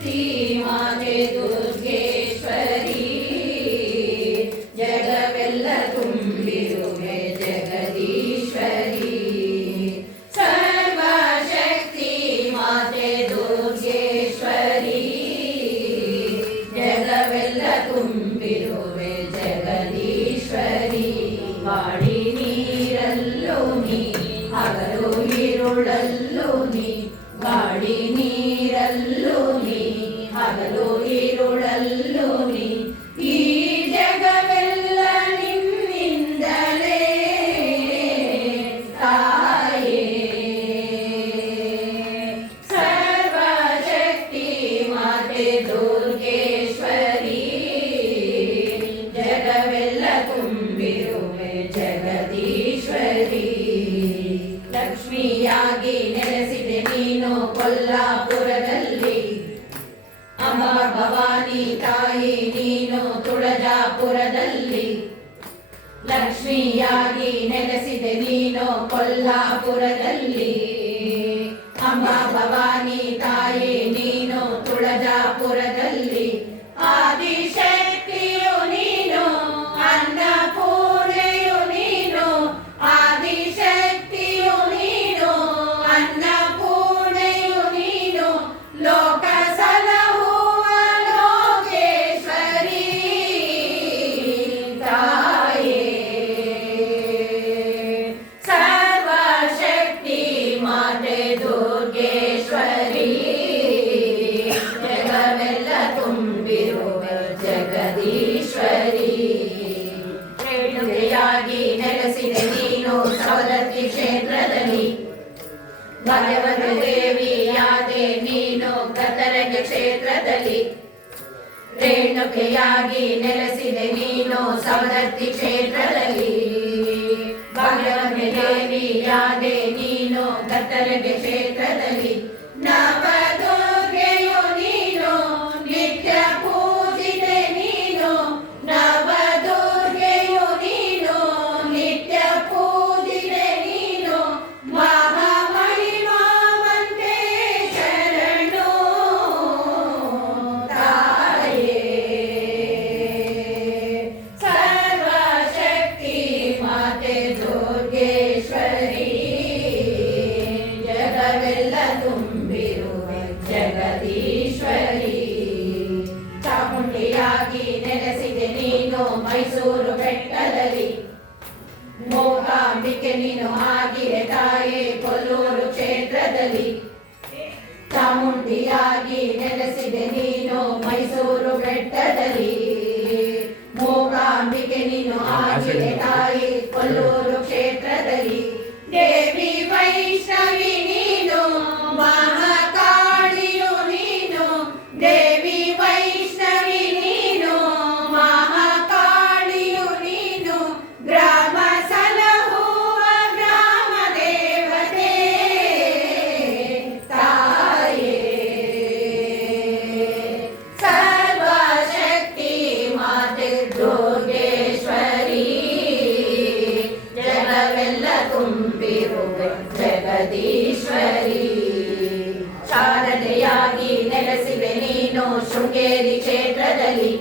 ಶಕ್ತಿ ಮಾತೆ ದುರ್ಗೇಶ್ವರಿ ಜಗವೆಲ್ಲ ತುಂಬಿರುವೆ ಜಗದೀಶ್ವರಿ ಸರ್ವಶಕ್ತಿ ಮಾತೆ ದುರ್ಗೇಶ್ವರಿ ಜಗವೆಲ್ಲ ತುಂಬಿರುವೆ ಜಗದೀಶ್ವರಿ ಗಾಳಿ ನೀರಲ್ಲೂ ನೀ ಹಗಲು ഇരുಳಲ್ಲೂ ನೀ ಗಾಳಿ ನೀರಲ್ಲೂ ನೀ ಹಗಲು ഇരുಳಲ್ಲೂ ನೀ ಈ ಜಗವೆಲ್ಲ ನಿನ್ನಿಂದಲೇ ತಾಯೇ ಸರ್ವಶಕ್ತಿ ಮಾತೆ ದುರ್ಗೇಶ್ವರಿ ಜಗವೆಲ್ಲ ತುಂಬಿರುವೆ ಜಗದೀಶ್ವರಿ ಲಕ್ಷ್ಮಿಯಾಗಿ ನೆಲೆಸಿದೆ ನೀನು ಕೊಲ್ಲಾಪುರದಲ್ಲಿ ಅಂಬಾ ಭವಾನಿ ತಾಯಿ ನೀನು ತುಳಜಾಪುರದಲ್ಲಿ ಲಕ್ಷ್ಮಿಯಾಗಿ ನೆಲೆಸಿದೆ ನೀನು ಕೊಲ್ಲಾಪುರದಲ್ಲಿ ಅಂಬಾ ಭವಾನಿ ತಾಯಿ ನೀನು ತುಳಜಾಪುರದಲ್ಲಿ ಆದಿಶಕ್ತಿಯು ನೀನು ಅನ್ನಪೂರ್ಣೆಯು ನೀನು ಆದಿಶಕ್ತಿಯು ನೀನು ಅನ್ನಪೂರ್ಣೆಯು ನೀನು ಲೋಕ ಸಲಹುವ ಲೋಕೇಶ್ವರಿ ತಾಯೇ ಸರ್ವಶಕ್ತಿ ಮಾತೆ ದುರ್ಗೇಶ್ವರಿ ಜಗವೆಲ್ಲ ತುಂಬಿರುವ ಜಗದೀಶ್ವರಿ ರೇಣುಕೆಯಾಗಿ ನೆಲೆಸಿದೆ ನೀನು ಸವದತ್ತಿ ಕ್ಷೇತ್ರದಲ್ಲಿ ಭಗವತಿ ದೇವಿಯಾದೆ ನೀನು ಗದರಗೆ ಕ್ಷೇತ್ರದಲ್ಲಿ ರೇಣುಕೆಯಾಗಿ ನೆಲೆಸಿದೆ ನೀನು ಸವದತ್ತಿ ಕ್ಷೇತ್ರದಲ್ಲಿ ಭಗವತಿ ದೇವಿಯಾದೆ ನೀನು ಗದರಗೆ ಕ್ಷೇತ್ರದಲ್ಲಿ ನವದುರ್ಗೆಯು ನೀನು ನಿತ್ಯ ಪೂಜಿತೆ ನೀನು ನವದುರ್ಗೆಯು ನೀನು ನಿತ್ಯ ಪೂಜಿತೆ ನೀನು ಮಹಾಮಹಿಮಾವಂತೆ ಶರಣು ತಾಯೇ ಸರ್ವಶಕ್ತಿ ಮಾತೆ ದುರ್ಗೇಶ್ವರಿ ಜಗವೆಲ್ಲ ತುಂಬಿರುವ ಜಗದೀಶ್ವರಿ ಚಾಮುಂಡಿಯಾಗಿ ನೆಲೆಸಿದೆ ನೀನು ಮೈಸೂರು ಬೆಟ್ಟದಲ್ಲಿ ಮೂಕಾಂಬಿಕೆ ನೀನು ಆಗಿರೆ ತಾಯೇ ಕೊಲ್ಲೂರು ಕ್ಷೇತ್ರದಲ್ಲಿ ಚಾಮುಂಡಿಯಾಗಿ ನೆಲೆಸಿದೆ ನೀನು ಮೈಸೂರು ಬೆಟ್ಟದಲ್ಲಿ ಮೂಕಾಂಬಿಕೆ ನೀನು ಆಗಿರೆ ತಾಯಿ ಕೊಲ್ಲೂರು ಕ್ಷೇತ್ರದಲ್ಲಿ ದೇವಿ ವೈಷ್ಣವಿ ನೀನು ಮಹಾಕಾಳಿಯು ನೀನು ದೇವಿ ವೈಷ್ಣವಿ ನೀನು ಮಹಾಕಾಳಿಯು ನೀನು ಗ್ರಾಮ ಸಲಹುವ ಗ್ರಾಮ ದೇವತೆ ತಾಯೇ ಸರ್ವಶಕ್ತಿ ಮಾತೆ ದುರ್ಗೇಶ್ವರಿ ಜಗವೆಲ್ಲ ತುಂಬಿರುವ ಜಗದೀಶ್ವರಿ ಶಾರದೆಯಾಗಿ ನೆಲೆಸಿದೆ ನೀನು ಶೃಂಗೇರಿ ಕ್ಷೇತ್ರದಲ್ಲಿ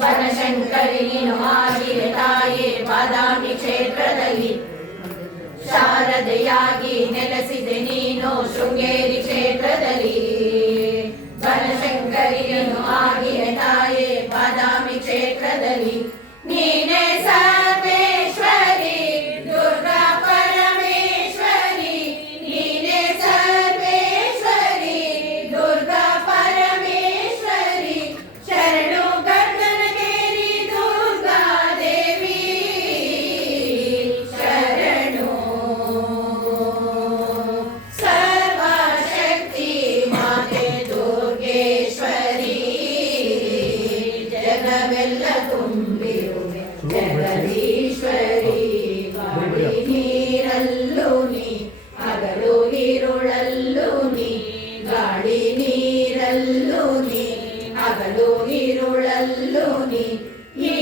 ಬನಶಂಕರಿ ನೀನು ಆಗಿರೆ ತಾಯೇ ಬಾದಾಮಿ ಕ್ಷೇತ್ರದಲ್ಲಿ ಶಾರದೆಯಾಗಿ ನೆಲೆಸಿದೆ ನೀನು ಶೃಂಗೇರಿ ಕ್ಷೇತ್ರದಲ್ಲಿ ಬನಶಂಕರಿ ನೀನು ಆಗಿರೆ ತಾಯೇ ಬಾದಾಮಿ ಕ್ಷೇತ್ರದಲ್ಲಿ ನೀನೇ ಸರ್ವೇಶ್ವರಿ ದುರ್ಗಾ ಪರಮೇಶ್ವರಿ ನೀನೇ ಸರ್ವೇಶ್ವರಿ ದುರ್ಗಾ ಪರಮೇಶ್ವರಿ ಶರಣು ಗರ್ದನಗೇರಿ ದುರ್ಗಾ ದೇವಿ ಶರಣು ಸರ್ವಶಕ್ತಿ ಮಾತೆ ದುರ್ಗೇಶ್ವರಿ ಜಗವೆಲ್ಲ ತುಂಬಿರುವೆ ಜಗದೀಶ್ವರಿ ಗಾಳಿ ನೀರಲ್ಲೂ ನೀ ಹಗಲು ഇരുಳಲ್ಲೂ ನೀ ಗಾಳಿ ನೀರಲ್ಲೂ ನೀ ಹಗಲು ഇരുಳಲ್ಲೂ ನೀ ಈ